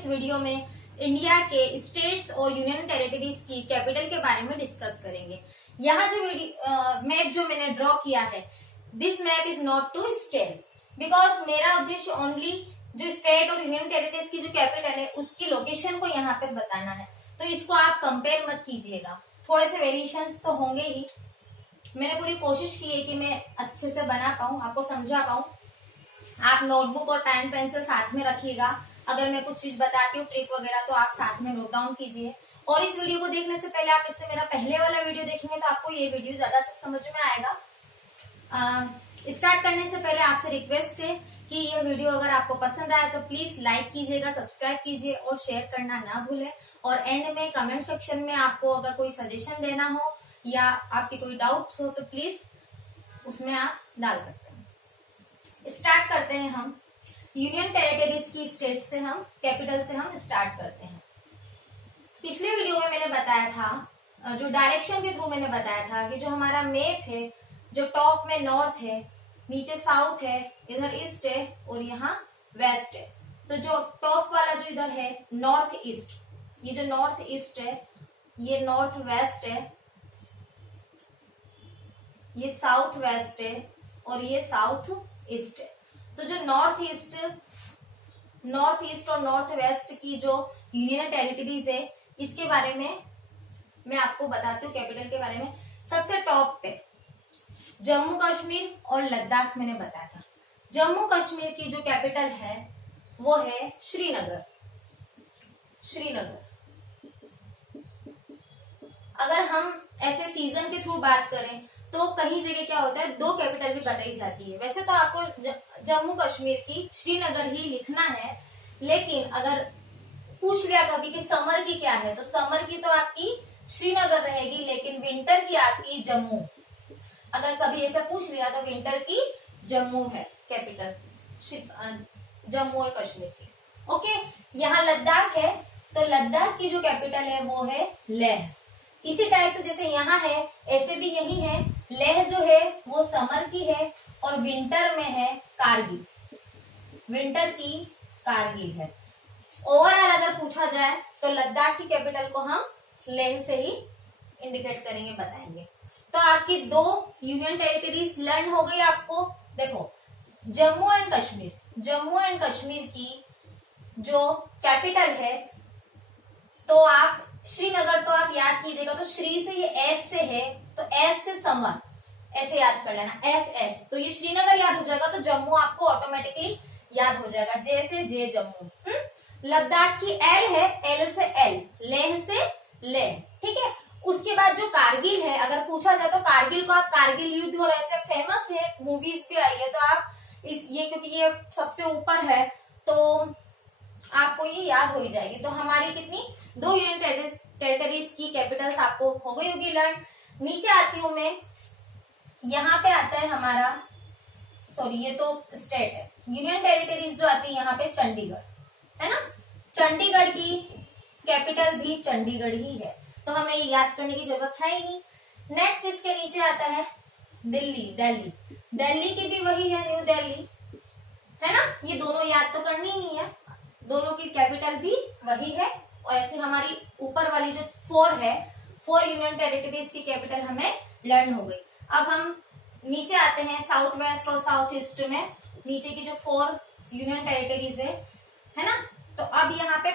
इस वीडियो में इंडिया के स्टेट्स और यूनियन टेरिटरीज की कैपिटल के बारे में डिस्कस करेंगे। यहाँ जो मैप जो मैंने ड्रॉ किया है, this map is not to scale because मेरा उद्देश्य ओनली जो स्टेट और यूनियन टेरिटरीज की जो कैपिटल है उसकी लोकेशन को यहाँ पर बताना है। तो इसको आप कंपेयर मत कीजिएगा, थोड़े से वेरिएशंस तो होंगे ही। मैंने पूरी कोशिश की है कि मैं अच्छे से बना पाऊं, आपको समझा पाऊं। आप नोटबुक और पेन पेंसिल साथ में रखिएगा। अगर मैं कुछ चीज बताती हूँ ट्रिक वगैरह तो आप साथ में नोट डाउन कीजिए। और इस वीडियो को देखने से पहले आप इससे मेरा पहले वाला वीडियो देखेंगे तो आपको ये वीडियो ज्यादा अच्छे समझ में आएगा। स्टार्ट करने से पहले आपसे रिक्वेस्ट है कि ये वीडियो अगर आपको पसंद आए तो प्लीज लाइक कीजिएगा, सब्सक्राइब कीजिए और शेयर करना ना भूलें। और एंड में कमेंट सेक्शन में आपको अगर कोई सजेशन देना हो या आपके कोई डाउट्स हो तो प्लीज उसमें आप डाल सकते हैं। स्टार्ट करते हैं हम यूनियन टेरिटरीज की स्टेट से, हम कैपिटल से हम स्टार्ट करते हैं। पिछले वीडियो में मैंने बताया था, जो डायरेक्शन के थ्रू मैंने बताया था कि जो हमारा मैप है, जो टॉप में नॉर्थ है, नीचे साउथ है, इधर ईस्ट है और यहाँ वेस्ट है। तो जो टॉप वाला जो इधर है नॉर्थ ईस्ट, ये जो नॉर्थ ईस्ट है, ये नॉर्थ वेस्ट है, ये साउथ वेस्ट है और ये साउथ ईस्ट है। तो जो नॉर्थ ईस्ट और नॉर्थ वेस्ट की जो यूनियन टेरिटरीज है इसके बारे में मैं आपको बताती हूँ। कैपिटल के बारे में सबसे टॉप पे जम्मू कश्मीर और लद्दाख मैंने बताया था। जम्मू कश्मीर की जो कैपिटल है वो है श्रीनगर। अगर हम ऐसे सीजन के थ्रू बात करें तो कहीं जगह क्या होता है, दो कैपिटल भी बताई जाती है। वैसे तो आपको जम्मू कश्मीर की श्रीनगर ही लिखना है, लेकिन अगर पूछ लिया कभी कि समर की क्या है तो समर की तो आपकी श्रीनगर रहेगी, लेकिन विंटर की आपकी जम्मू। अगर कभी ऐसा पूछ लिया तो विंटर की जम्मू है कैपिटल, जम्मू और कश्मीर की। ओके, यहाँ लद्दाख है तो लद्दाख की जो कैपिटल है वो है लेह। इसी टाइप से जैसे यहाँ है ऐसे भी यही है। लेह जो है वो समर की है और विंटर में है कारगिल, विंटर की कारगिल है। ओवरऑल अगर पूछा जाए तो लद्दाख की कैपिटल को हम लेह से ही इंडिकेट करेंगे, बताएंगे। तो आपकी दो यूनियन टेरिटरीज लर्न हो गई आपको। देखो जम्मू एंड कश्मीर की जो कैपिटल है तो आप श्रीनगर तो आप याद कीजिएगा, तो श्री से ये एस से है तो एस से समर, ऐसे याद कर लेना, एस तो ये श्रीनगर याद हो जाएगा। तो जम्मू आपको ऑटोमेटिकली याद हो जाएगा, जे से जे जम्मू। लद्दाख की एल है, एल से एल, लेह से लेह, ठीक है। उसके बाद जो कारगिल है, अगर पूछा जाए तो कारगिल को आप कारगिल युद्ध और ऐसे फेमस है, मूवीज भी आई है, तो आप ये क्योंकि ये सबसे ऊपर है तो आपको ये याद हो ही जाएगी। तो हमारी कितनी दो यूनियन टेरिटरीज की कैपिटल्स आपको हो गई होगी लर्न। नीचे आती हूं मैं, यहाँ पे आता है हमारा, सॉरी ये तो स्टेट है, यूनियन टेरिटरीज जो आती है यहाँ पे चंडीगढ़ है ना। चंडीगढ़ की कैपिटल भी चंडीगढ़ ही है, तो हमें ये याद करने की जरूरत है ही नहीं। नेक्स्ट इसके नीचे आता है दिल्ली की भी वही है, न्यू दिल्ली है ना। ये दोनों याद तो करनी ही नहीं है, दोनों की कैपिटल भी वही है। और ऐसे हमारी ऊपर वाली जो फोर यूनियन टेरिटरीज की कैपिटल हमें लर्न हो गई। अब हम नीचे आते हैं साउथ वेस्ट और साउथ ईस्ट में, नीचे की जो 4 यूनियन टेरिटरीज है ना। तो अब यहाँ पे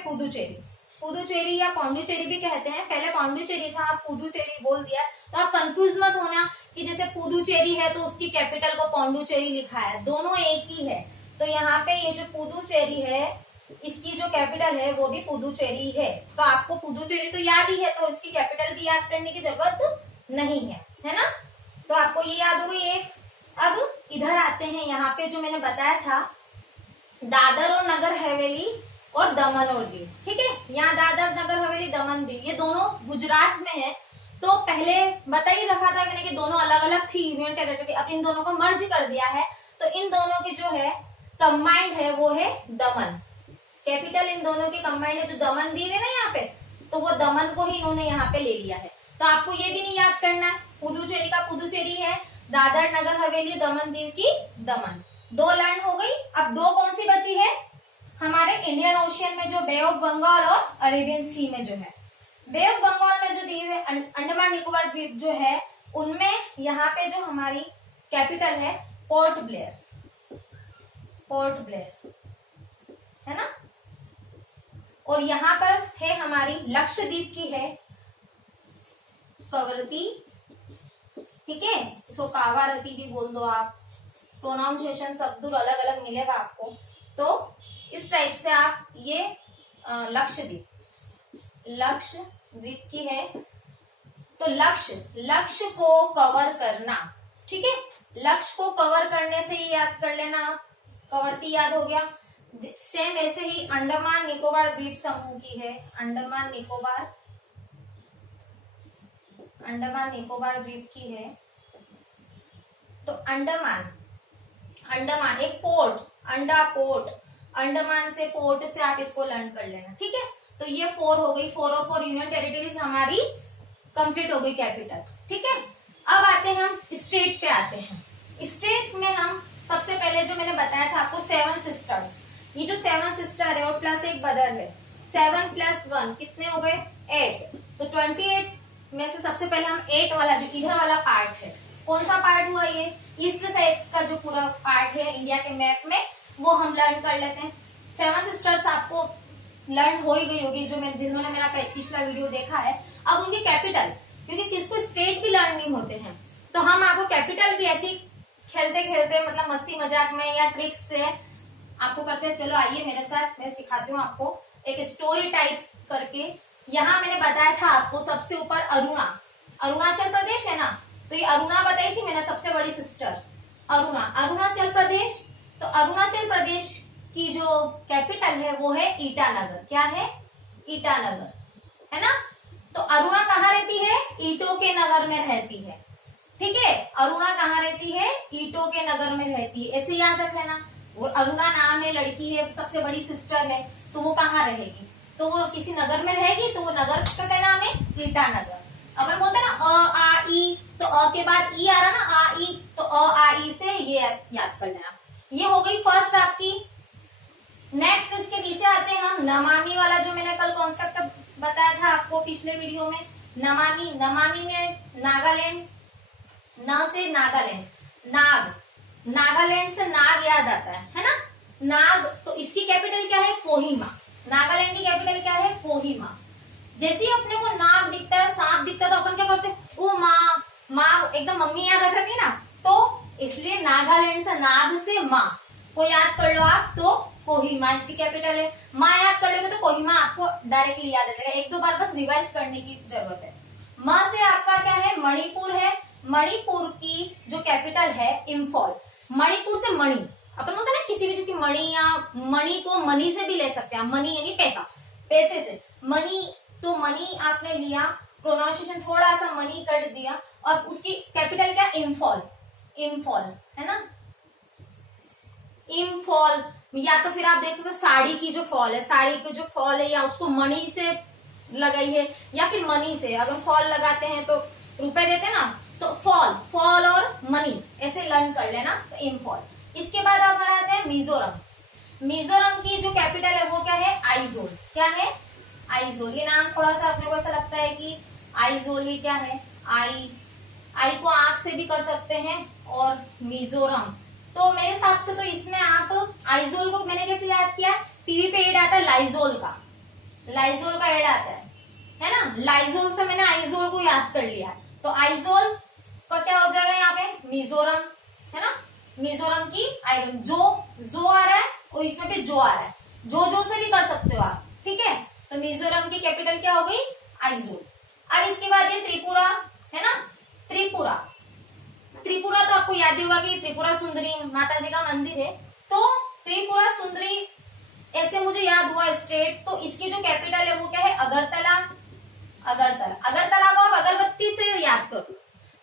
पुदुचेरी या पांडुचेरी भी कहते हैं, पहले पांडुचेरी था, अब पुदुचेरी बोल दिया। तो आप कंफ्यूज मत होना कि जैसे पुदुचेरी है तो उसकी कैपिटल को पांडुचेरी लिखा है, दोनों एक ही है। तो यहाँ पे ये जो पुदुचेरी है इसकी जो कैपिटल है वो भी पुदुचेरी है। तो आपको पुदुचेरी तो याद ही है, तो इसकी कैपिटल भी याद करने की जरूरत नहीं है ना। तो आपको ये याद हो गई एक। अब इधर आते हैं, यहाँ पे जो मैंने बताया था दादर और नगर हवेली और दमन और दीव, ठीक है। यहाँ दादर नगर हवेली दमन दीव ये दोनों गुजरात में है। तो पहले बता ही रखा था मैंने कि दोनों अलग अलग थी यूनियन टेरिटरी, अब इन दोनों को मर्ज कर दिया है। तो इन दोनों की जो है कंबाइंड है वो है दमन। कैपिटल इन दोनों की कंबाइंड है, जो दमन दीव है ना यहाँ पे, तो वो दमन को ही इन्होंने यहाँ पे ले लिया है। तो आपको ये भी नहीं याद करना है, पुदुचेरी का पुदुचेरी है, दादर नगर हवेली दमन दीव की दमन। 2 लर्न हो गई। अब 2 कौन सी बची है, हमारे इंडियन ओशियन में जो बे ऑफ बंगाल और अरेबियन सी में जो है, बे ऑफ बंगाल में जो द्वीप है, अंडमान निकोबार द्वीप जो है, उनमें यहाँ पे जो हमारी कैपिटल है पोर्ट ब्लेयर, पोर्ट ब्लेयर है ना। और यहाँ पर है हमारी लक्षद्वीप की है कवरती, ठीक है, इसको कावारती भी बोल दो आप, प्रोनाउंसिएशन शब्द अलग अलग मिलेगा आपको। तो इस टाइप से आप ये लक्षद्वीप, लक्षद्वीप की है। तो लक्ष्य को कवर करना, ठीक है, लक्ष्य को कवर करने से ही याद कर लेना, कवरती याद हो गया। सेम ऐसे ही अंडमान निकोबार द्वीप समूह की है, अंडमान निकोबार द्वीप की है। तो अंडमान एक पोर्ट, अंडा पोर्ट, अंडमान से पोर्ट से आप इसको लर्न कर लेना, ठीक है। तो ये 4 हो गई, 4 और 4 यूनियन टेरिटरीज हमारी कंप्लीट हो गई कैपिटल, ठीक है। अब आते हैं हम स्टेट पे आते हैं। स्टेट में हम सबसे पहले जो मैंने बताया था आपको 7 सिस्टर्स, ये जो 7 सिस्टर है और प्लस एक ब्रदर है, 7 + 1 कितने हो गए 8। तो 28 में से सबसे पहले हम 8 वाला जो इधर वाला पार्ट है, कौन सा पार्ट हुआ ये, ईस्ट साइड का जो पूरा पार्ट है इंडिया के मैप में, वो हम लर्न कर लेते हैं। 7 सिस्टर्स आपको लर्न हो ही गई होगी, जो जिन्होंने मेरा पिछला वीडियो देखा है। अब उनकी कैपिटल, क्योंकि किसको स्टेट भी लर्न नहीं होते हैं, तो हम आपको कैपिटल भी ऐसी खेलते खेलते मतलब मस्ती मजाक में या ट्रिक्स से आपको करते हैं। चलो आइए मेरे साथ, मैं सिखाती हूँ आपको एक स्टोरी टाइप करके। यहाँ मैंने बताया था आपको सबसे ऊपर अरुणाचल प्रदेश है ना, तो ये अरुणा बताई थी मैंने सबसे बड़ी सिस्टर, अरुणाचल प्रदेश। तो अरुणाचल प्रदेश की जो कैपिटल है वो है ईटानगर, क्या है ईटानगर, है ना। तो अरुणा कहाँ रहती है, ईटों के नगर में रहती है, ठीक है। अरुणा कहाँ रहती है, ईटों के नगर में रहती है, ऐसे याद रख लेना। वो अरुणा नाम है, लड़की है, सबसे बड़ी सिस्टर है, तो वो कहाँ रहेगी, तो वो किसी नगर में रहेगी, तो वो नगर का क्या नाम है, ईटानगर। अगर बोलते ना अ आ ई, तो अ के बाद ई आ रहा ना, आ ई, तो अ आ ई से ये याद कर लेना। ये हो गई फर्स्ट आपकी। नेक्स्ट इसके नीचे आते हैं हम नमामि वाला, जो मैंने कल कॉन्सेप्ट बताया था आपको पिछले वीडियो में। नमामि में नागालैंड, न से नागालैंड, नागालैंड से नाग याद आता है ना, नाग। तो इसकी कैपिटल क्या है, कोहिमा। नागालैंड की कैपिटल क्या है, कोहिमा। जैसे ही अपने को नाग दिखता है, सांप दिखता है, तो अपन क्या करते हैं, वो माँ एकदम मम्मी याद आ जाती है ना, तो इसलिए नागालैंड से नाग से माँ को याद कर लो आप, तो कोहिमा इसकी कैपिटल है। माँ याद कर लोगे तो कोहिमा आपको डायरेक्टली याद आ जाएगा, 1-2 बार बस रिवाइज करने की जरूरत है। माँ से आपका क्या है, मणिपुर है। मणिपुर की जो कैपिटल है इम्फॉल। मणिपुर से मणि, अपन बोलते हैं ना किसी भी चीज की मणि, या मणि को मनी से भी ले सकते हैं, मनी यानी पैसा, पैसे से मणि। तो मनी आपने लिया, प्रोनाउंसिएशन थोड़ा सा मनी कर दिया, और उसकी कैपिटल क्या, इम्फॉल, है ना, इम्फॉल। या तो फिर आप देख सकते हो साड़ी की जो फॉल है, साड़ी की जो फॉल है, या उसको मणि से लगाई है, या फिर मनी से। अगर फॉल लगाते हैं तो रुपए देते ना, तो फॉल और मनी ऐसे लर्न कर लेना, तो इम्फॉल। इसके बाद हमारा आता है मिजोरम। मिजोरम की जो कैपिटल है वो क्या है, आइजोल। क्या है, आइजोल। ये नाम थोड़ा सा अपने को ऐसा लगता है कि आइजोल ये क्या है, आई को आंख से भी कर सकते हैं, और मिजोरम। तो मेरे हिसाब से तो इसमें आप आइजोल को मैंने कैसे याद किया, टीवी पे एड आता है लाइजोल का एड आता है ना, लाइजोल से मैंने आइजोल को याद कर लिया। तो आइजोल का क्या हो जाएगा यहाँ पे, मिजोरम, है ना। मिजोरम की आइजोल, जो आ रहा है और इसमें भी जो आ रहा है, जो से भी कर सकते हो आप, ठीक है। तो मिजोरम की कैपिटल क्या हो गई, आइजोल। अब इसके बाद ये त्रिपुरा है ना, त्रिपुरा तो आपको याद ही होगा कि त्रिपुरा सुंदरी माता जी का मंदिर है। तो त्रिपुरा सुंदरी ऐसे मुझे याद हुआ स्टेट, तो इसकी जो कैपिटल है वो क्या है, अगरतला को आप अगरबत्ती से याद करो।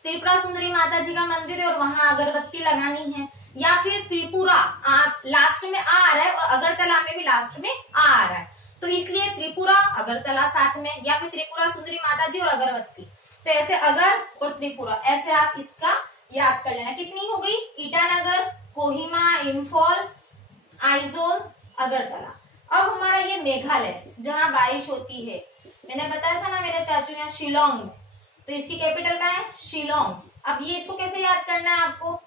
त्रिपुरा सुंदरी माता जी का मंदिर है और वहां अगरबत्ती लगानी है। या फिर त्रिपुरा लास्ट में आ रहा है, और अगरतला में भी लास्ट में आ रहा है, तो इसलिए त्रिपुरा अगरतला साथ में, या फिर त्रिपुरा सुंदरी माता जी और अगरबत्ती। तो ऐसे अगर और त्रिपुरा, ऐसे आप इसका याद कर लेना। कितनी हो गई, ईटानगर, कोहिमा, इम्फॉल, आइजोल, अगरतला। अब हमारा ये मेघालय जहाँ बारिश होती है, मैंने बताया था ना मेरे चाचू ने शिलोंग, तो इसकी कैपिटल क्या है? शिलोंग। अब ये इसको कैसे याद करना है आपको?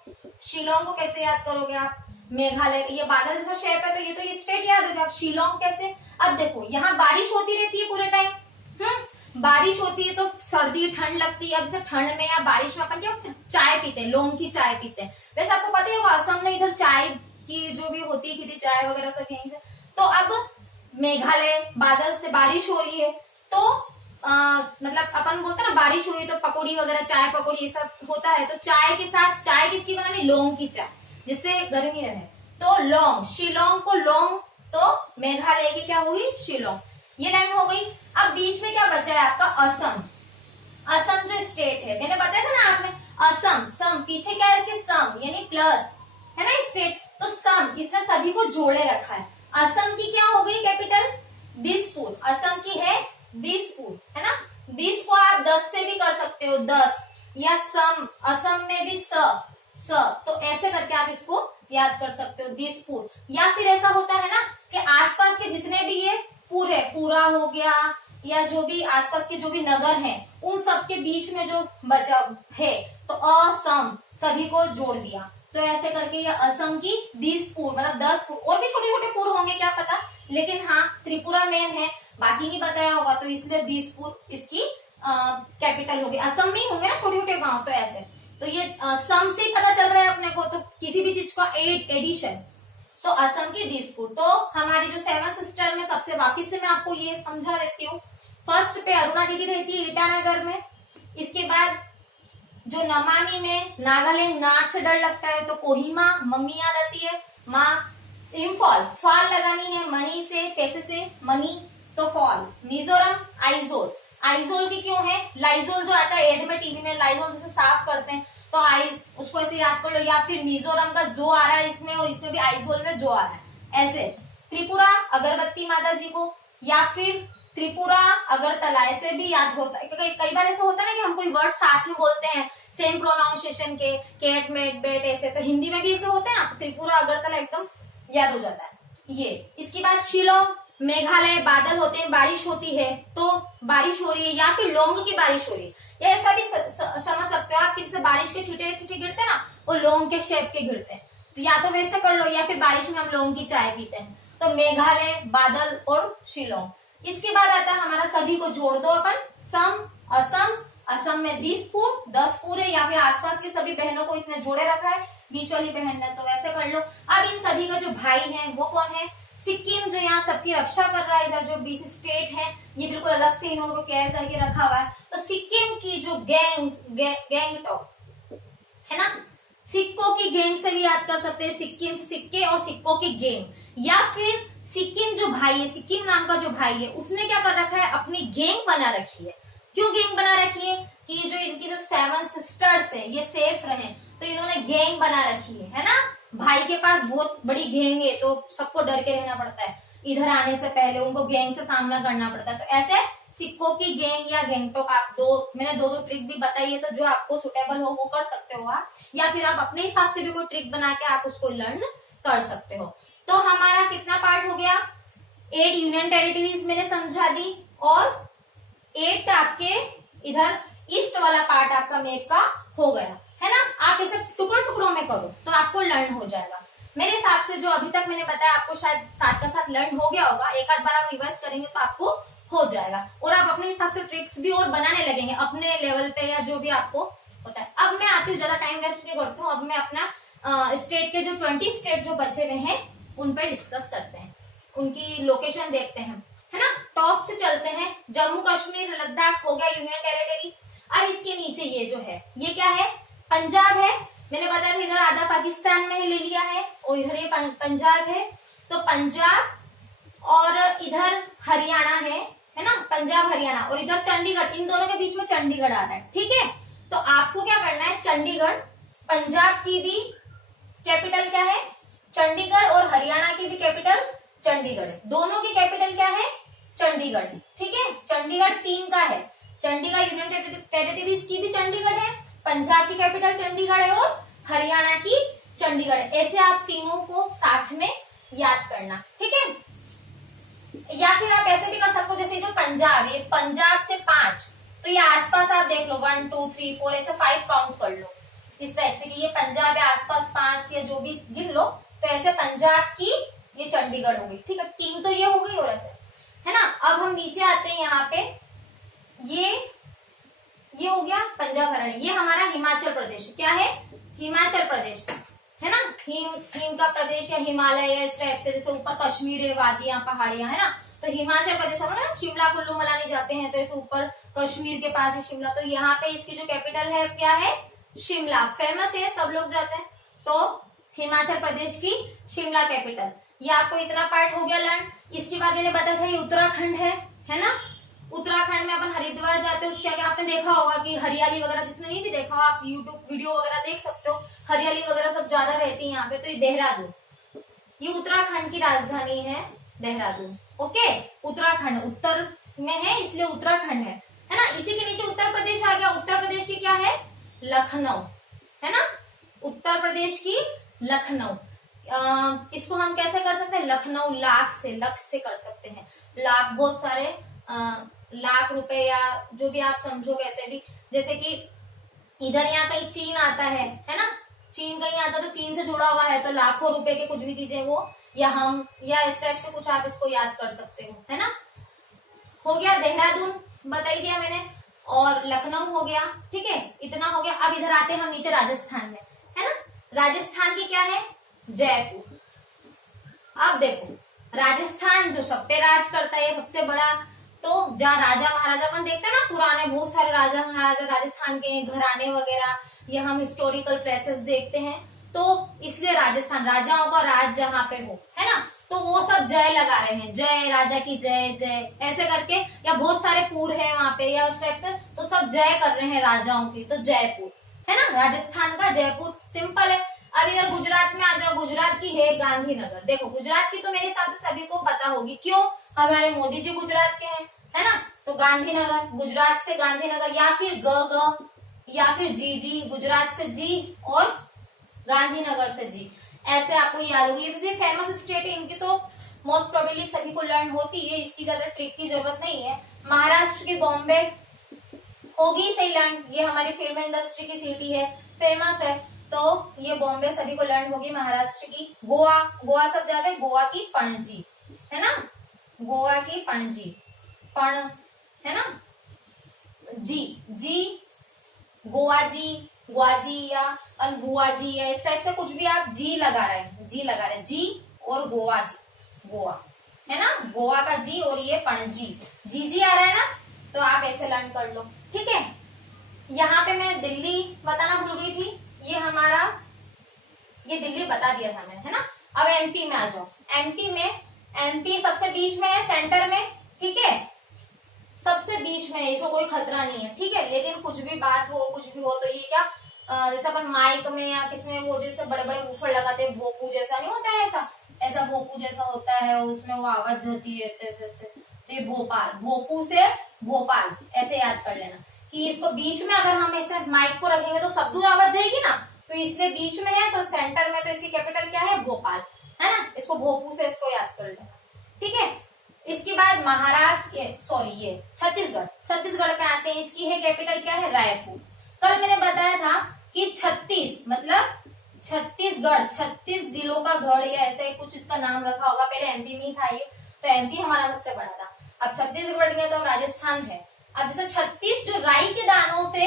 शिलोंग को कैसे याद करोगे आप? मेघालय, ये बादल जैसा शेप है तो ये तो ये स्टेट याद हो गया। अब शिलोंग कैसे? अब देखो यहाँ बारिश होती रहती है पूरे टाइम, बारिश होती है तो सर्दी ठंड लगती है। अब जैसे ठंड में या बारिश में अपन क्या चाय पीते हैं, लौंग की चाय पीते हैं। वैसे आपको पता ही होगा असम में इधर चाय की जो भी होती है खेती, चाय वगैरह सब यहीं से। तो अब मेघालय बादल से बारिश हो रही है तो मतलब अपन बोलते हैं ना बारिश हुई तो पकौड़ी वगैरह, चाय पकौड़ी ये सब होता है। तो चाय के साथ चाय किसकी बनानी? लौंग की चाय, जिससे गर्मी रहे। तो लौंग, शिलोंग को लौंग, तो मेघालय की क्या हुई? शिलोंग। ये लाइन हो गई। अब बीच में क्या बचा है आपका? असम। असम जो स्टेट है, मैंने बताया था ना आपने, असम सम, पीछे क्या है इसके? सम यानी प्लस, है ना स्टेट। तो सम, इसने सभी को जोड़े रखा है। असम की क्या हो गई कैपिटल? दिसपुर। असम की है दिसपुर, है ना। दिस को आप 10 से भी कर सकते हो, 10, या सम, असम में भी स, तो ऐसे करके आप इसको याद कर सकते हो, दिसपुर। या फिर ऐसा होता है ना कि आसपास के जितने भी ये पूरे, पूरा हो गया, या जो भी आसपास के जो भी नगर हैं, उन सब के बीच में जो बचा है तो असम, सभी को जोड़ दिया। तो ऐसे करके ये असम की दिसपुर, मतलब 10 और भी छोटे छोटे पुर होंगे क्या पता, लेकिन हाँ त्रिपुरा मेन है, बाकी नहीं बताया होगा, तो इसलिए दिसपुर इसकी कैपिटल होगी। असम में ही होंगे ना छोटे छोटे गांव, तो ऐसे। तो ये सम से ही पता चल रहा है अपने को, तो किसी भी चीज का एडिशन, तो असम की दिसपुर। तो हमारी जो 7 सिस्टर में सबसे वापिस से मैं आपको ये समझा देती हूँ। फर्स्ट पे अरुणा दीदी रहती है ईटानगर में। इसके बाद जो नमामि में नागालैंड नाक से डर लगता है तो कोहिमा मम्मी याद आती है, माँ। इम्फॉल, फॉल लगानी है मणि से, पैसे से मनी, तो फॉल। मिजोरम आइजोल, आइजोल की क्यों है? लाइजोल जो आता है एड में टीवी में, लाइजोल जैसे साफ करते हैं तो उसको ऐसे याद कर लो। या फिर मिजोरम का जो आ रहा है इसमें, और इसमें भी आइजोल में जो आ रहा है, ऐसे। त्रिपुरा अगरबत्ती माता जी को, या फिर त्रिपुरा अगरतला, ऐसे भी याद होता है। कई बार ऐसा होता है ना कि हम कोई वर्ड साथ में बोलते हैं सेम प्रोनाउंसिएशन के, कैट मेट बेट ऐसे, तो हिंदी में भी ऐसे होते हैं ना, त्रिपुरा अगरतला एकदम याद हो जाता है ये। इसके बाद शिलोंग, मेघालय, बादल होते हैं, बारिश होती है तो बारिश हो रही है, या फिर लौंग की बारिश हो रही है, या ऐसा भी समझ सकते हो आप, किसी से बारिश के छींटे छींटे गिरते हैं ना, वो लौंग के शेप के गिरते हैं, तो या तो वैसे कर लो, या फिर बारिश में हम लौंग की चाय पीते हैं। तो मेघालय, बादल और शिलोंग। इसके बाद आता है हमारा, सभी को जोड़ दो अपन, सम, असम, असम में दिसपुर, 10 पूरे, या फिर आसपास की सभी बहनों को इसने जोड़े रखा है, बीच वाली बहन ने, तो वैसे कर लो। अब इन सभी का जो भाई है वो कौन है? सिक्किम, जो यहाँ सबकी रक्षा कर रहा है, इधर जो 20 स्टेट है, ये बिल्कुल अलग से इन्होंने केयर करके रखा हुआ है। तो सिक्किम की जो गैंगटॉक है ना, सिक्कों की गैंग से भी याद कर सकते हैं, सिक्किम से सिक्के और सिक्कों की गैंग। या फिर सिक्किम जो भाई है, सिक्किम नाम का जो भाई है, उसने क्या कर रखा है? अपनी गैंग बना रखी है। क्यों गैंग बना रखी है? कि जो इनकी जो 7 सिस्टर्स है ये सेफ रहे, तो इन्होंने गैंग बना रखी है ना। भाई के पास बहुत बड़ी गैंग है तो सबको डर के रहना पड़ता है, इधर आने से पहले उनको गैंग से सामना करना पड़ता है। तो ऐसे सिक्कों की गैंग या गैंगटॉक, आप मैंने दो ट्रिक भी बताई है, तो जो आपको सुटेबल हो वो कर सकते हो आप, या फिर आप अपने हिसाब से भी कोई ट्रिक बना के आप उसको लर्न कर सकते हो। तो हमारा कितना पार्ट हो गया? 8 यूनियन टेरिटरीज मैंने समझा दी, और 8 आपके इधर ईस्ट वाला पार्ट आपका मैप का हो गया, है ना। आप इसे टुकड़ों टुकड़ों में करो तो आपको लर्न हो जाएगा। मेरे हिसाब से जो अभी तक मैंने बताया आपको शायद साथ का साथ लर्न हो गया होगा। एक आध बार आप रिवाइज करेंगे तो आपको हो जाएगा, और आप अपने हिसाब से ट्रिक्स भी और बनाने लगेंगे अपने लेवल पे, या जो भी आपको होता है। अब मैं आती हूँ, ज्यादा टाइम वेस्ट नहीं करती हूँ, अब मैं अपना स्टेट के जो 20 स्टेट जो बचे हुए हैं उन पे डिस्कस करते हैं, उनकी लोकेशन देखते हैं, है ना। टॉप से चलते हैं, जम्मू कश्मीर लद्दाख हो गया यूनियन टेरिटरी। अब इसके नीचे ये जो है ये क्या है? पंजाब है। मैंने बताया था इधर आधा पाकिस्तान में ले लिया है, और इधर ये पंजाब है, तो पंजाब, और इधर हरियाणा है ना, पंजाब हरियाणा, और इधर चंडीगढ़, इन दोनों के बीच में चंडीगढ़ आ रहा है, ठीक है। तो आपको क्या करना है? चंडीगढ़, पंजाब की भी कैपिटल क्या है? चंडीगढ़, और हरियाणा की भी कैपिटल चंडीगढ़ है। दोनों की कैपिटल क्या है? चंडीगढ़, ठीक है। चंडीगढ़ 3 का है, चंडीगढ़ यूनियन टेरिटरीज की भी चंडीगढ़ है, पंजाब की कैपिटल चंडीगढ़ है, और हरियाणा की चंडीगढ़ है। ऐसे आप तीनों को साथ में याद करना, ठीक है। पंजाब, ये पंजाब से 5, तो ये आसपास आप देख लो 1 2 3 4 ऐसे 5 काउंट कर लो इस टाइप से कि ये पंजाब है, आसपास 5 या जो भी गिन लो, तो ऐसे पंजाब की ये चंडीगढ़ हो गई। ठीक है, 3 तो ये हो गई और ऐसे, है ना। अब हम नीचे आते हैं यहाँ पे, ये हो गया पंजाब हरियाणा, ये हमारा हिमाचल प्रदेश, क्या है, हिमाचल प्रदेश, है ना। हिम का प्रदेश या हिमालय या इस टाइप से, जैसे ऊपर कश्मीर है, वादियां, पहाड़ियां, है ना। तो हिमाचल प्रदेश हम ना शिमला कुल्लू मनाली जाते हैं तो ऐसे ऊपर कश्मीर के पास है शिमला, तो यहाँ पे इसकी जो कैपिटल है क्या है, शिमला, फेमस है, सब लोग जाते हैं, तो हिमाचल प्रदेश की शिमला कैपिटल। ये आपको इतना पार्ट हो गया लर्न। इसके बाद मैंने बताया था ये उत्तराखंड है ना। उत्तराखंड में अपन हरिद्वार जाते हैं, उसके आगे आपने देखा होगा कि हरियाली वगैरह, जिसने नहीं भी देखा हो आप यूट्यूब वीडियो वगैरह देख सकते हो, हरियाली वगैरह सब ज्यादा रहती है यहाँ पे। तो ये देहरादून, ये उत्तराखंड की राजधानी है देहरादून। ओके, उत्तराखंड उत्तर में है इसलिए उत्तराखंड है ना। इसी के नीचे उत्तर प्रदेश आ गया, उत्तर प्रदेश की क्या है, लखनऊ, है ना। उत्तर प्रदेश की लखनऊ, इसको हम कैसे कर सकते हैं, लखनऊ लक्स से कर सकते हैं। लाख बहुत सारे लाख रुपए या जो भी आप समझो कैसे भी, जैसे कि इधर यहाँ कहीं चीन आता है ना, चीन कहीं आता तो चीन से जुड़ा हुआ है तो लाखों रुपए के कुछ भी चीजें वो, या हम, या इस टाइप से कुछ आप इसको याद कर सकते हो, है ना। हो गया देहरादून बता ही दिया मैंने, और लखनऊ हो गया। ठीक है, इतना हो गया। अब इधर आते हैं हम नीचे राजस्थान में, है ना। राजस्थान की क्या है, जयपुर। अब देखो राजस्थान जो सब पे राज करता है, सबसे बड़ा, तो जहाँ राजा महाराजा अपन देखते हैं ना, पुराने बहुत सारे राजा महाराजा राजस्थान के घराने वगैरह, ये हम हिस्टोरिकल प्लेसेस देखते हैं, तो इसलिए राजस्थान, राजाओं का राज जहाँ पे हो, है ना, तो वो सब जय लगा रहे हैं, जय राजा की जय जय ऐसे करके, या बहुत सारे पुर है वहां पे या उस टाइप से, तो सब जय कर रहे हैं राजाओं की, तो जयपुर, है ना, राजस्थान का जयपुर, सिंपल है। अब इधर गुजरात में आ जाओ, गुजरात की है गांधीनगर। देखो गुजरात की तो मेरे हिसाब से सभी को पता होगी, क्यों, हमारे मोदी जी गुजरात के हैं, है ना। तो गांधीनगर, गुजरात से गांधीनगर, या फिर ग या फिर जी, गुजरात से जी और गांधीनगर से जी, ऐसे आपको याद होगी। ये फेमस स्टेट है, इनकी तो मोस्ट प्रोबेबली सभी को लर्न होती है, इसकी ज्यादा ट्रिक की जरूरत नहीं है। महाराष्ट्र की बॉम्बे होगी सही लर्न, ये हमारी फिल्म इंडस्ट्री की सिटी है, फेमस है, तो ये बॉम्बे सभी को लर्न होगी। महाराष्ट्र की गोवा, गोवा सब जाते हैं, गोवा की पणजी, है ना, गोवा की पणजी, पण, है ना, जी गोवा जी या बुआ जी या इस टाइप से कुछ भी आप जी लगा रहे हैं, जी और गोवा जी, गोवा, है ना, गोवा का जी और ये पणजी, जी आ रहा है ना, तो आप ऐसे लर्न कर लो। ठीक है, यहाँ पे मैं दिल्ली बताना भूल गई थी, ये दिल्ली बता दिया था मैंने, है ना। अब एमपी में आ जाओ, एमपी सबसे बीच में है, सेंटर में, ठीक है, सबसे बीच में है, इसको कोई खतरा नहीं है, ठीक है। लेकिन कुछ भी बात हो, कुछ भी हो, तो ये क्या, जैसे अपन माइक में या किसमें वो जैसे बड़े बड़े वूफर लगाते हैं, भोपू जैसा नहीं होता है, ऐसा भोपू जैसा होता है, उसमें वो आवाज जाती है ऐसे ऐसे ऐसे, तो ये भोपाल, भोपू से भोपाल, ऐसे याद कर लेना कि इसको बीच में अगर हम ऐसे माइक को रखेंगे तो सब दूर आवाज जाएगी ना, तो इसलिए बीच में है, तो सेंटर में, तो इसकी कैपिटल क्या है, भोपाल, है ना। इसको भोपू से इसको याद कर लेना, ठीक है। इसके बाद महाराष्ट्र, ये छत्तीसगढ़ पे आते हैं, इसकी है कैपिटल क्या है, रायपुर। कल मैंने बताया था कि 36 मतलब छत्तीसगढ़, 36 जिलों का गढ़ या ऐसे कुछ इसका नाम रखा होगा, पहले एमपी में ही था ये, तो एमपी हमारा सबसे बड़ा था। अब छत्तीसगढ़ गया तो राजस्थान है। अब जैसे 36 जो राई के दानों से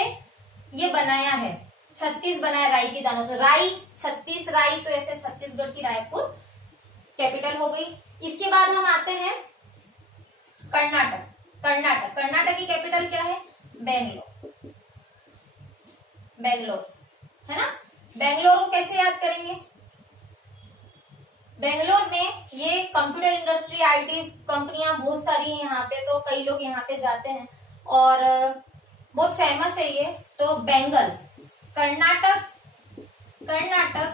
ये बनाया है, 36 बनाया राई के दानों से, राई 36 राई, तो ऐसे छत्तीसगढ़ की रायपुर कैपिटल हो गई। इसके बाद हम आते हैं कर्नाटक की कैपिटल क्या है, बेंगलोर, है ना। बेंगलोर को कैसे याद करेंगे, बेंगलोर में ये कंप्यूटर इंडस्ट्री, आईटी कंपनियां बहुत सारी हैं यहाँ पे, तो कई लोग यहाँ पे जाते हैं और बहुत फेमस है ये। तो बेंगल, कर्नाटक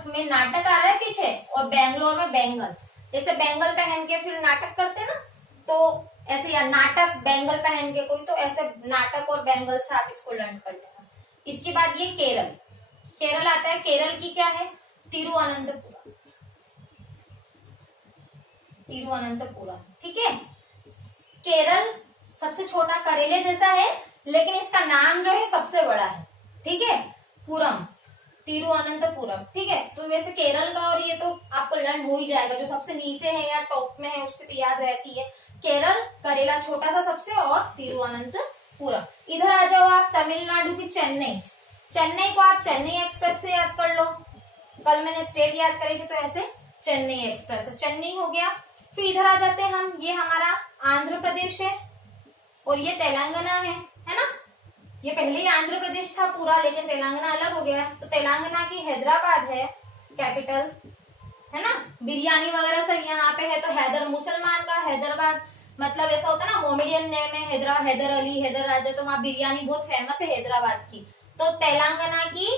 में नाटक आ रहा है पीछे, और बेंगलोर में बेंगल, जैसे बेंगल पहन के फिर नाटक करते हैं ना, तो ऐसे, या नाटक बेंगल पहन के कोई, तो ऐसे नाटक और बेंगल से आप इसको लर्न कर लेना। इसके बाद ये केरल आता है, केरल की क्या है, तिरुवनंतपुरम, ठीक है। केरल सबसे छोटा करेले जैसा है, लेकिन इसका नाम जो है सबसे बड़ा है। ठीक है, पुरम, तिरुअनंतपुरम। ठीक है, तो वैसे केरल का और ये तो आपको लर्न हो ही जाएगा, जो सबसे नीचे है या टॉप में है उसकी तो याद रहती है। केरल, करेला छोटा सा सबसे, और तिरुअनंतपुरम। इधर आ जाओ आप, तमिलनाडु की चेन्नई। चेन्नई को आप चेन्नई एक्सप्रेस से याद कर लो, कल मैंने स्टेट याद करी थी तो ऐसे चेन्नई एक्सप्रेस, चेन्नई हो गया। फिर इधर आ जाते हैं हम, ये हमारा आंध्र प्रदेश है और ये तेलंगाना है ना। ये पहले ही आंध्र प्रदेश था पूरा, लेकिन तेलंगाना अलग हो गया है। तो तेलंगाना की हैदराबाद है कैपिटल, है ना। बिरयानी वगैरह सब यहाँ पे है, तो हैदर मुसलमान का हैदराबाद, मतलब ऐसा होता है ना, मोमेडियन नेम है हैदर अली, हैदर राजा, तो वहाँ बिरयानी बहुत फेमस है हैदराबाद की। तो तेलंगाना की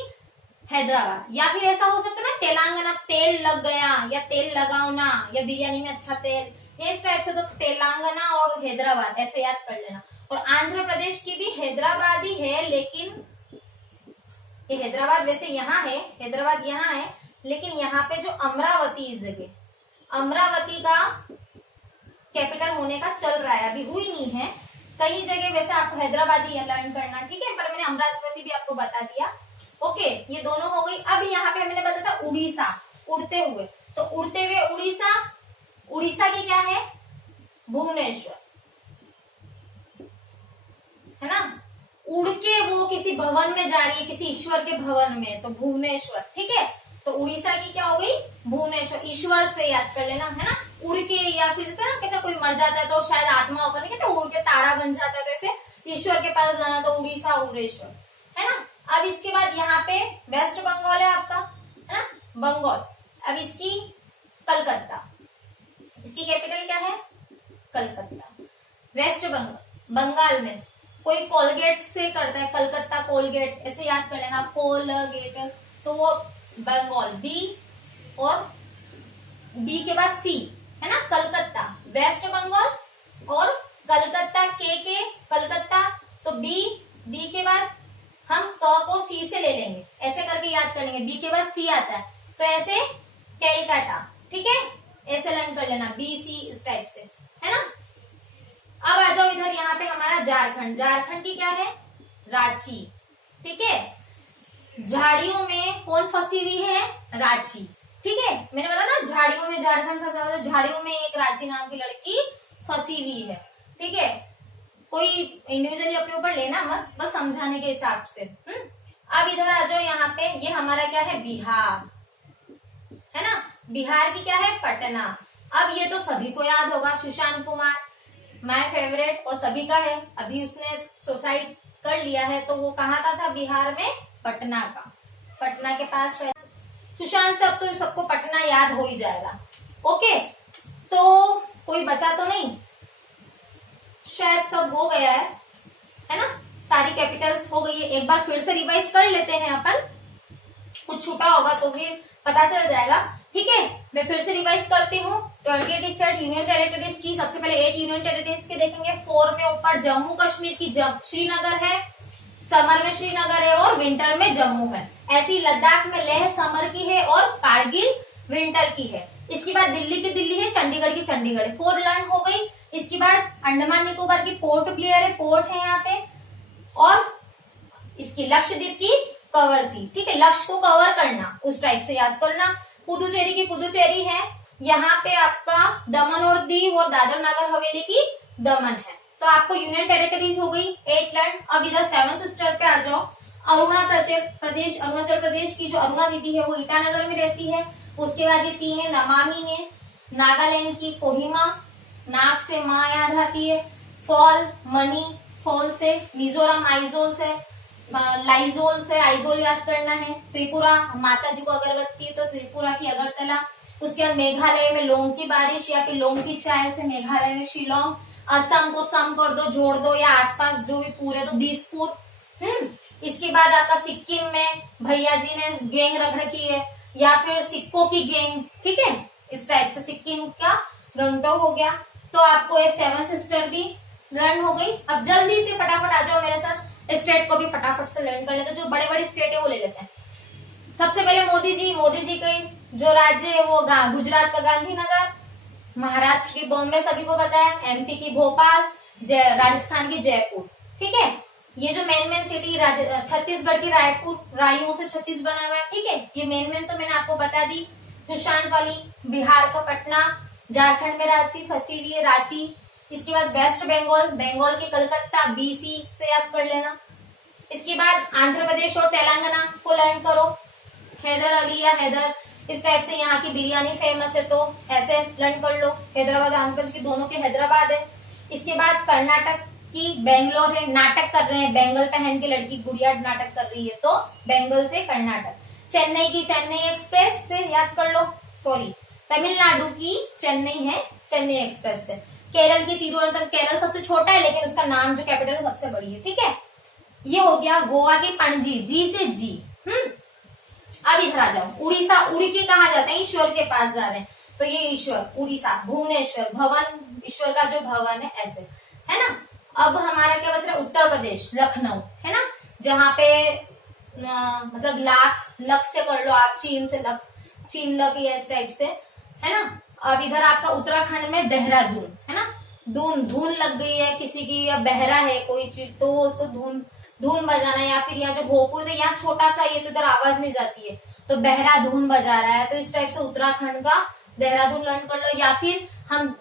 हैदराबाद, या फिर ऐसा हो सकता है ना, तेलंगाना तेल लग गया, या तेल लगाओ ना, या बिरयानी में अच्छा तेल, ये इस टाइप से। तो तेलंगाना और हैदराबाद ऐसे याद कर लेना। और आंध्र प्रदेश की भी हैदराबाद ही है, लेकिन ये हैदराबाद वैसे यहाँ है, हैदराबाद यहाँ है, लेकिन यहाँ पे जो अमरावती इस जगह, अमरावती का कैपिटल होने का चल रहा है, अभी हुई नहीं है। कई जगह वैसे आपको हैदराबाद ही लर्न करना, ठीक है, पर मैंने अमरावती भी आपको बता दिया। ओके, ये दोनों हो गई। अब यहाँ पे मैंने बताया था उड़ीसा, उड़ते हुए, तो उड़ते हुए उड़ीसा, उड़ीसा की क्या है, भुवनेश्वर, है ना। उड़ के वो किसी भवन में जा रही है, किसी ईश्वर के भवन में, तो भुवनेश्वर। ठीक है, तो उड़ीसा की क्या हो गई, भुवनेश्वर। ईश्वर से याद कर लेना, है ना। उड़ के, या फिर से ना कहते कोई मर जाता है तो शायद आत्मा ऊपर नहीं कहते, उड़ के तारा बन जाता है, तो ऐसे ईश्वर के पास जाना, तो उड़ीसा, उड़ेश्वर, है ना। अब इसके बाद यहाँ पे वेस्ट बंगाल है आपका, है ना, बंगाल। अब इसकी कलकत्ता, इसकी कैपिटल क्या है, कलकत्ता। वेस्ट बंगाल, बंगाल में कोई कोलगेट से करता है, कलकत्ता कोलगेट, ऐसे याद कर लेना, कोलगेट, तो वो बंगाल, बी और बी के बाद सी, है ना, कलकत्ता, वेस्ट बंगाल। और कलकत्ता के कलकत्ता, तो बी के बाद हम क को सी से ले लेंगे, ऐसे करके याद करेंगे, बी के बाद सी आता है, तो ऐसे कैलकाटा। ठीक है, ऐसे लर्न कर लेना, बी सी, इस टाइप से, है ना। अब आ जाओ इधर, यहाँ पे हमारा झारखंड, झारखंड की क्या है, रांची। ठीक है, झाड़ियों में कौन फंसी हुई है, रांची। ठीक है, मैंने बताया ना झाड़ियों में झारखंड फंसा हुआ, तो झाड़ियों में एक रांची नाम की लड़की फंसी हुई है। ठीक है, कोई इंडिविजुअली अपने ऊपर लेना मत, बस समझाने के हिसाब से। अब इधर आ जाओ, यहाँ पे ये हमारा क्या है, बिहार, है ना। बिहार की क्या है, पटना। अब ये तो सभी को याद होगा, सुशांत कुमार, माय फेवरेट, और सभी का है। अभी उसने सुसाइड कर लिया है, तो वो कहाँ का था, बिहार में, पटना का, पटना के पास रहता। सुशांत सब तो सबको पटना याद हो ही जाएगा। ओके, तो कोई बचा तो नहीं, शायद सब हो गया है ना, सारी कैपिटल्स हो गई है। एक बार फिर से रिवाइज कर लेते हैं अपन, कुछ छूटा होगा तो फिर पता चल जाएगा। ठीक है, मैं फिर से रिवाइज करती हूँ। 28 स्टेट यूनियन टेरिटरीज की, सबसे पहले 8 यूनियन टेरिटरीज के देखेंगे। 4 में ऊपर जम्मू कश्मीर की श्रीनगर है, समर में श्रीनगर है और विंटर में जम्मू है। ऐसी लद्दाख में लेह समर की है और कारगिल विंटर की है। इसके बाद दिल्ली की दिल्ली है, चंडीगढ़ की चंडीगढ़ है। 4 लर्न हो गई। इसके बाद अंडमान निकोबार की पोर्ट ब्लेयर है, पोर्ट है यहाँ पे, और इसकी लक्षद्वीप की कवरती। ठीक है, लक्ष्य को कवर करना, उस टाइप से याद करना। पुदुचेरी की पुदुचेरी है, यहाँ पे आपका दमन और दीव और दादर नगर हवेली की दमन है। तो आपको यूनियन टेरिटरीज हो गई 8 लैंड। अब इधर 7 सिस्टर पे आ जाओ। अरुणाचल प्रदेश की जो अरुणा दीदी है वो ईटानगर में रहती है। उसके बाद ये 3 है नमामि में, नागालैंड की कोहिमा, नाग से माँ याद आती है, फॉल मनी, फॉल से, मिजोरम आइजोल से, लाइजोल से, आइजोल याद करना है। त्रिपुरा, माता जी को अगरबत्ती तो त्रिपुरा की अगरतला। उसके बाद मेघालय में लोंग की बारिश या फिर लोंग की चाय से मेघालय में शिलोंग। असम को सम कर दो, जोड़ दो, या आसपास जो भी पूरे तो दिसपुर। इसके बाद आपका सिक्किम में भैया जी ने गैंग रख रखी है, या फिर सिक्कों की गैंग। ठीक है, इस टाइप से सिक्किम का गंगटोक हो गया। तो आपको ये 7 सिस्टर भी लर्न हो गई। अब जल्दी से फटाफट आ जाओ मेरे साथ, स्टेट को भी फटाफट से लर्न कर लेते हैं। जो बड़े बड़े स्टेट है वो ले लेते हैं। सबसे पहले मोदी जी के जो राज्य है वो गुजरात का गांधीनगर, महाराष्ट्र की बॉम्बे सभी को पता है, एमपी की भोपाल, राजस्थान की जयपुर, ठीक है। ये जो मेन सिटी छत्तीसगढ़ की रायपुर, राइयों से 36 बना हुआ है, ठीक है। ये मेन तो मैंने आपको बता दी। सुशांत वाली बिहार का पटना, झारखंड में रांची फंसी हुई है रांची। इसके बाद वेस्ट बंगाल, बंगाल के कलकत्ता, BC से याद कर लेना। इसके बाद आंध्र प्रदेश और तेलंगाना को लर्न करो, हैदर अली या हैदर, इस टाइप से यहाँ की बिरयानी फेमस है तो ऐसे लर्न कर लो। हैदराबाद आंध्र प्रदेश की दोनों के हैदराबाद है। इसके बाद कर्नाटक की बेंगलोर है, नाटक कर रहे हैं, बेंगल पहन के लड़की गुड़िया नाटक कर रही है तो बेंगल से कर्नाटक। चेन्नई की चेन्नई एक्सप्रेस से याद कर लो, सॉरी तमिलनाडु की चेन्नई है, चेन्नई एक्सप्रेस से। केरल की तिरुवनंतपुरम, केरल सबसे छोटा है लेकिन उसका नाम जो कैपिटल है सबसे बड़ी है, ठीक है। ये हो गया गोवा की पणजी, जी से जी। अब इधर आ जाओ, उड़ीसा, उड़ी के कहा जाते हैं, ईश्वर के पास जा रहे हैं तो ये ईश्वर, उड़ीसा, भुवनेश्वर, भवन, ईश्वर का जो भवन है ऐसे, है ना। अब हमारा क्या बच रहा है, उत्तर प्रदेश, लखनऊ, है ना, जहाँ पे मतलब लख से कर लो आप, चीन से लख, चीन लक या इस टाइप से, है ना। अब इधर आपका उत्तराखंड में देहरादून, है ना, धून लग गई है किसी की या बहरा है कोई चीज तो उसको धून बजाना, या फिर यहाँ जो भोजपुर है यहाँ छोटा सा ये तो इधर आवाज नहीं जाती है तो बहरा धून बजा रहा है, तो इस टाइप से उत्तराखंड का देहरादून लर्न कर लो। या फिर हम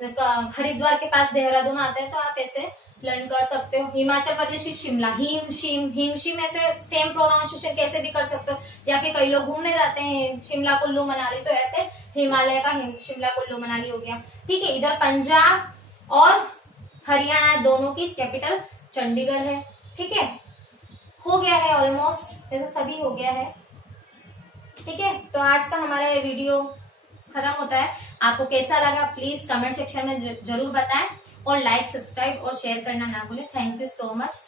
हरिद्वार के पास देहरादून आता है तो आप ऐसे लर्न कर सकते हो। हिमाचल प्रदेश की शिमला, हिमशिम ऐसे सेम प्रोनाउंसिएशन कैसे भी कर सकते हो। या फिर कई लोग घूमने जाते हैं शिमला कुल्लू मनाली तो ऐसे हिमालय का शिमला कुल्लू मनाली हो गया, ठीक है। इधर पंजाब और हरियाणा दोनों की कैपिटल चंडीगढ़ है, ठीक है। हो गया है ऑलमोस्ट, ऐसे सभी हो गया है, ठीक है। तो आज का हमारा ये वीडियो खत्म होता है। आपको कैसा लगा प्लीज कमेंट सेक्शन में जरूर बताएं और लाइक, सब्सक्राइब और शेयर करना ना भूलें। Thank you so much.